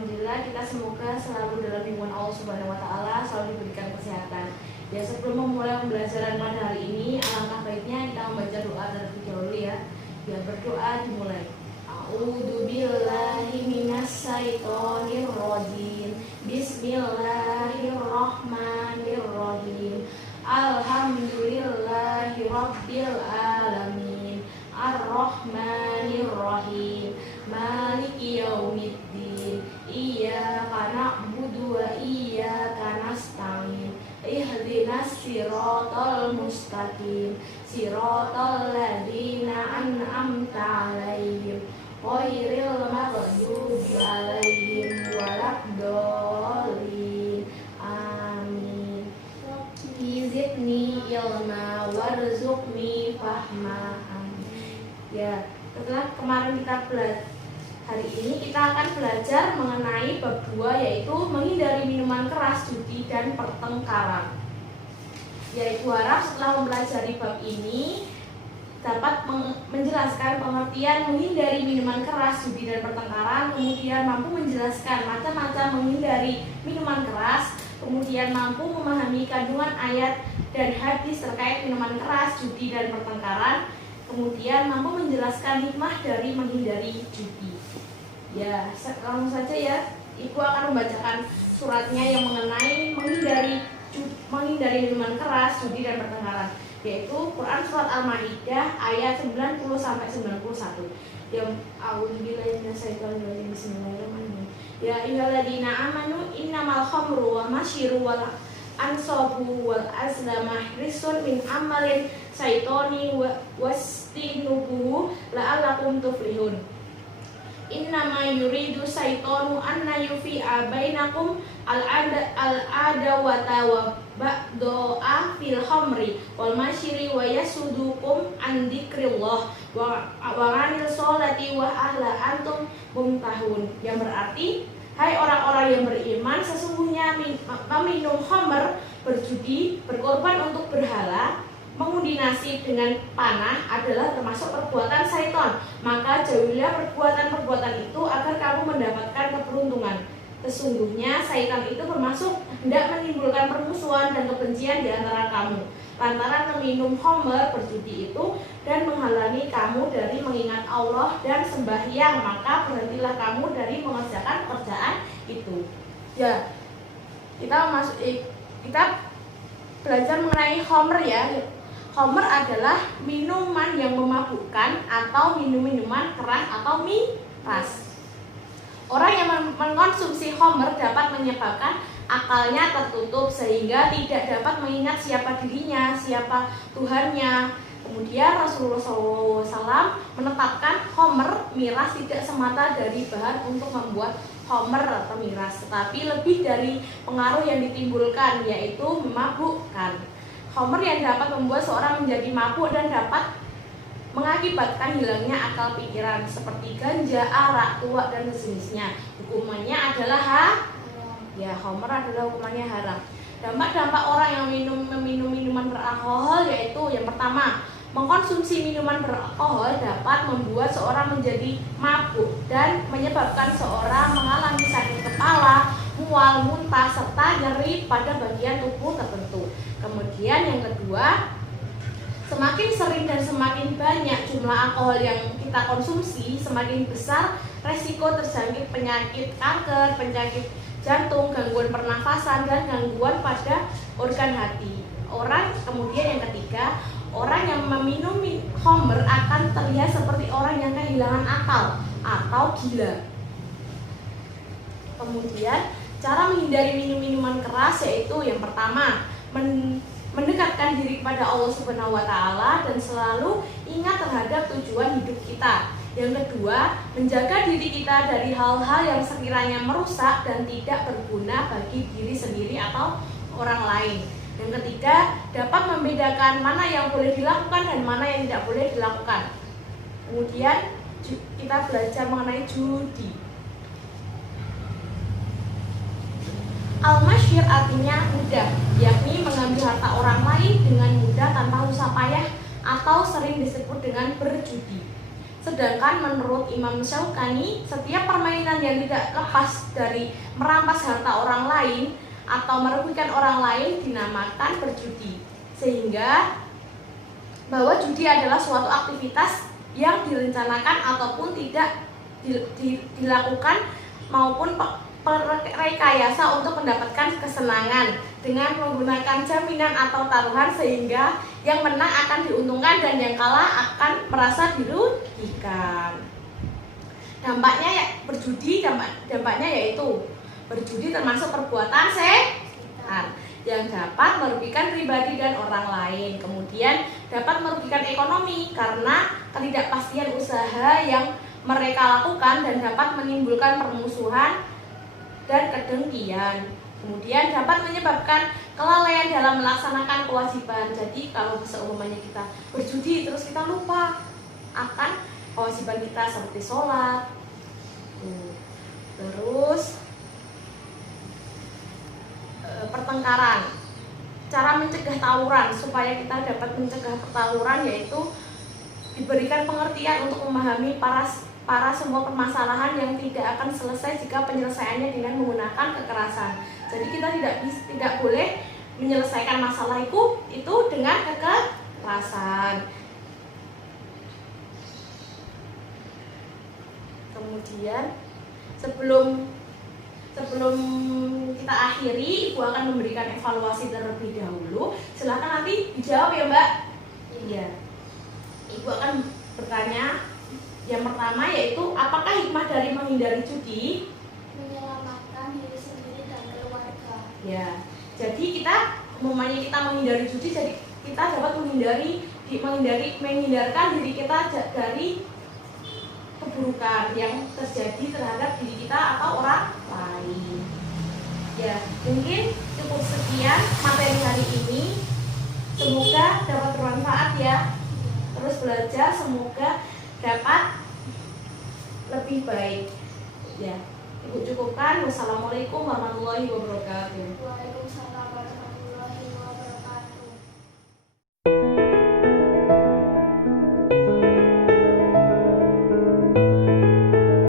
alhamdulillah kita semoga selalu dalam lindungan Allah Subhanahu wa taala, selalu diberikan kesehatan. Ya, sebelum memulai pembelajaran pada hari ini, alangkah baiknya kita membaca doa terlebih dahulu ya. Biar berdoa dimulai. A'udzu billahi minasyaitonir rajim. Bismillahirrahmanirrahim. Alhamdulillahi rabbil alamin. Ar-Rahmanir-Rahim. Maliki yaumiddin. Iyyaka na'budu wa iyyaka nasta'in. Ihdinas siratal mustaqim. Siratal ladzina an'amta 'alaihim ghairil maghdubi 'alaihim waladdallin. Amin. Zidni ilma warzuqni fahma. Ya, setelah kemarin kita belajar, hari ini kita akan belajar mengenai bab 2, yaitu menghindari minuman keras, judi, dan pertengkaran. Yaitu harap setelah mempelajari bab ini dapat menjelaskan pengertian menghindari minuman keras, judi, dan pertengkaran, kemudian mampu menjelaskan macam-macam menghindari minuman keras, kemudian mampu memahami kandungan ayat dan hadis terkait minuman keras, judi, dan pertengkaran, kemudian mampu menjelaskan hikmah dari menghindari judi. Ya, langsung saja ya. Ibu akan membacakan suratnya yang mengenai menghindari minuman keras, judi, dan pertengkaran, yaitu Quran surat Al-Maidah ayat 90 sampai 91. Yang a'udzubillahi minasyaitonirrajim. Bismillahirrahmanirrahim. Ya ayyuhalladzina amanu innamal khamru wal maisiru wal ansabu wal azlamah rizqun min amalin syaitoni wastinubuhu la'allakum tuflihun. Innama yuridu syaitonu anna yufi'a bainakum al-adawata wa ba'do'a fil khamri wal maisiri wa yasudukum an dzikrillah wa 'anil sholati wa ahla antum mumtahun. Yang berarti, hai orang-orang yang beriman, sesungguhnya meminum khamr, berjudi, berkorban untuk berhala, mengundi nasib dengan panah adalah termasuk perbuatan syaitan. Maka jauhilah perbuatan-perbuatan itu agar kamu mendapatkan keberuntungan. Sesungguhnya syaitan itu bermaksud hendak menimbulkan permusuhan dan kebencian di antara kamu lantaran meminum khamr, berjudi itu, dan menghalangi kamu dari mengingat Allah dan sembahyang. Maka berhentilah kamu dari mengerjakan pekerjaan itu. Ya, kita belajar mengenai khamr ya. Khamr adalah minuman yang memabukkan atau minuman keras atau miras. Orang yang mengkonsumsi khamr dapat menyebabkan akalnya tertutup sehingga tidak dapat mengingat siapa dirinya, siapa Tuhannya. Kemudian Rasulullah SAW menetapkan khamr, miras, tidak semata dari bahan untuk membuat khamr atau miras, tetapi lebih dari pengaruh yang ditimbulkan, yaitu memabukkan. Khamr yang dapat membuat seorang menjadi mabuk dan dapat mengakibatkan hilangnya akal pikiran, seperti ganja, arak, tuak, dan sejenisnya. Hukumannya adalah ya, khamr adalah hukumannya haram. Dampak-dampak orang yang meminum minuman beralkohol yaitu yang pertama, mengkonsumsi minuman beralkohol dapat membuat seorang menjadi mabuk dan menyebabkan seorang mengalami sakit kepala, mual, muntah, serta nyeri pada bagian tubuh tertentu. Kemudian yang kedua, semakin sering dan semakin banyak jumlah alkohol yang kita konsumsi, semakin besar resiko terjangkit penyakit kanker, penyakit jantung, gangguan pernafasan, dan gangguan pada organ hati. Kemudian yang ketiga, orang yang meminum khamr akan terlihat seperti orang yang kehilangan akal atau gila. Kemudian cara menghindari minuman keras yaitu yang pertama, mendekatkan diri kepada Allah Subhanahu wa taala dan selalu ingat terhadap tujuan hidup kita. Yang kedua, menjaga diri kita dari hal-hal yang sekiranya merusak dan tidak berguna bagi diri sendiri atau orang lain. Yang ketiga, dapat membedakan mana yang boleh dilakukan dan mana yang tidak boleh dilakukan. Kemudian kita belajar mengenai judi. Al-masyir artinya mudah, yakni mengambil harta orang lain dengan mudah tanpa usah payah atau sering disebut dengan berjudi. Sedangkan menurut Imam Syaukani, setiap permainan yang tidak lepas dari merampas harta orang lain atau merugikan orang lain dinamakan berjudi. Sehingga bahwa judi adalah suatu aktivitas yang direncanakan ataupun tidak dilakukan maupun rekayasa untuk mendapatkan kesenangan dengan menggunakan jaminan atau taruhan, sehingga yang menang akan diuntungkan dan yang kalah akan merasa dirugikan. Dampaknya ya berjudi, dampaknya yaitu berjudi termasuk perbuatan setan yang dapat merugikan pribadi dan orang lain. Kemudian dapat merugikan ekonomi karena ketidakpastian usaha yang mereka lakukan dan dapat menimbulkan permusuhan dan kedengkian. Kemudian dapat menyebabkan kelalaian dalam melaksanakan kewajiban. Jadi kalau seumpamanya kita berjudi terus kita lupa akan kewajiban kita seperti sholat, terus pertengkaran. Cara mencegah tawuran supaya kita dapat mencegah pertawuran yaitu diberikan pengertian untuk memahami para semua permasalahan yang tidak akan selesai jika penyelesaiannya dengan menggunakan kekerasan. Jadi kita tidak boleh menyelesaikan masalah itu dengan kekerasan. Kemudian sebelum kita akhiri, Ibu akan memberikan evaluasi terlebih dahulu. Silakan nanti dijawab ya, Mbak. Iya. Ibu akan bertanya. Yang pertama yaitu, apakah hikmah dari menghindari judi? Menyelamatkan diri sendiri dan keluarga. Ya, jadi kita menghindari judi, jadi kita dapat menghindarkan diri kita dari keburukan yang terjadi terhadap diri kita atau orang lain. Ya, mungkin cukup sekian materi hari ini. Semoga dapat bermanfaat ya. Terus belajar, semoga dapat lebih baik. Ya, Ibu cukupkan. Wassalamualaikum warahmatullahi wabarakatuh. Waalaikumsalam warahmatullahi wabarakatuh.